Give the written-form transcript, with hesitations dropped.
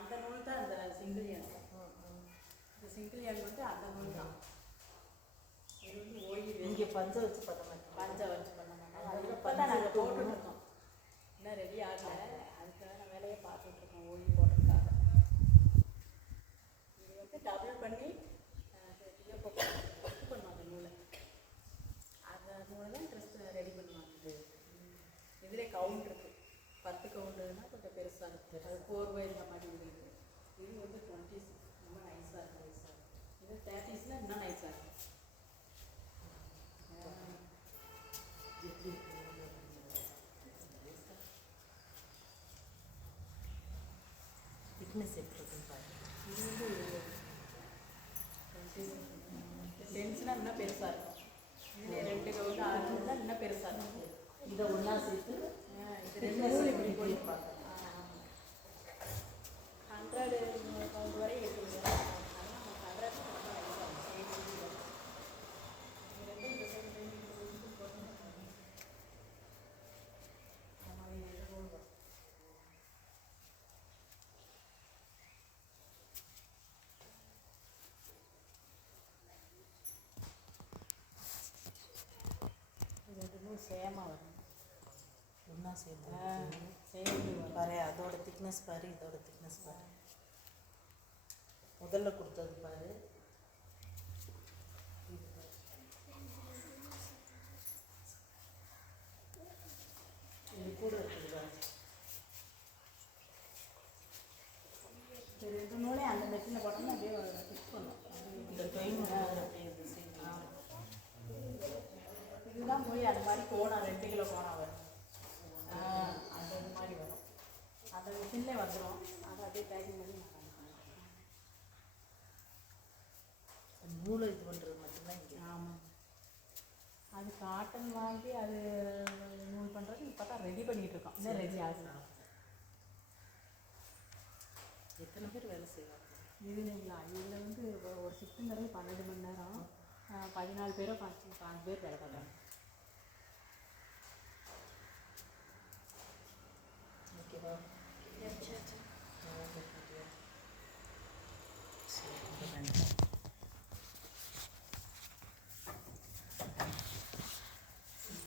அந்த நூல் தான் இந்த சிங்கிள் எண். இந்த சிங்கிள் எண் வந்து அந்த நூல் தான். இது வந்து ஓய்வு. இங்கே பஞ்சை வச்சு பண்ண மாட்டோம். பஞ்சை வச்சு பண்ண மாட்டோம். அது இப்போ தான் நாங்கள் போட்டுட்ருக்கோம். இன்னும் ரெடி ஆகலை. அதுக்காக நான் வேலையை பார்த்துட்ருக்கோம் ஓய்வு போடுறதுக்காக. இது வந்து டபுள் பண்ணி பண்ணுவாங்க நூலை. அந்த நூலை தான் ட்ரெஸ் ரெடி பண்ணுவாங்க. இதிலே கவுண்ட் இருக்குது. 10 கவுண்டுன்னா கொஞ்சம் பெருசாக இருக்குது. அது போர்வை இந்த மாதிரி இருக்குது. இது வந்து 20s ரொம்ப நைஸாக இருக்குது. இது 30ஸ்னால் இன்னும் நைஸாக இருக்குது. திக்னஸ் எப்படி இருக்குன்னு பாருங்க. இது வந்து 10ஸ்னால் இன்னும் பெருசாக இருக்கும். இது 2 கவுண்டு 6 தான் இன்னும் பெருசாக இருக்கும். இதை ஒன்றா சேர்த்து இது 2 இப்படி போயிருப்பாங்க. 100 கவுண்ட் வரை இருக்குது. ஆனால் 100 ரொம்ப நைஸாக இருக்கும். சேமாக வரும். ஒன்றா சேர்ந்து பாரு. அதோட திக்னஸ் பாரு, இதோட திக்னஸ் பாரு. முதல்ல கொடுத்தது பாரு. இது கூட இருக்குது பாரு. ரெண்டு நூலே அந்த மெஷினில் போட்டோம்னா அப்படியே ஃபிக்ஸ் பண்ணும். இந்த டொயின் அப்படியே இதுதான் போய் அது மாதிரி கோணம் 2 கிலோ கோணம் வரும். அந்த இது மாதிரி வரும். அந்த மிஷின்லேயே வந்துடும். அதை அப்படியே பேக்கிங் பண்ணி நூலை இது பண்ணுறது மட்டும்தான் இங்கே. ஆமாம். அது காட்டன் வாங்கி அது நூல் பண்ணுறது இப்போ தான் ரெடி பண்ணிகிட்டு இருக்கோம். இன்னும் ரெடி ஆகுது. எத்தனை பேர் வேலை செய்வாங்க இதுலைங்களா? இதில் வந்து ஒரு ஷிஃப்ட்டுங்கிறது 12 மணி நேரம். 14 பேரோ 5 பேர் வேலை பார்க்குறாங்க. ஓகேவா?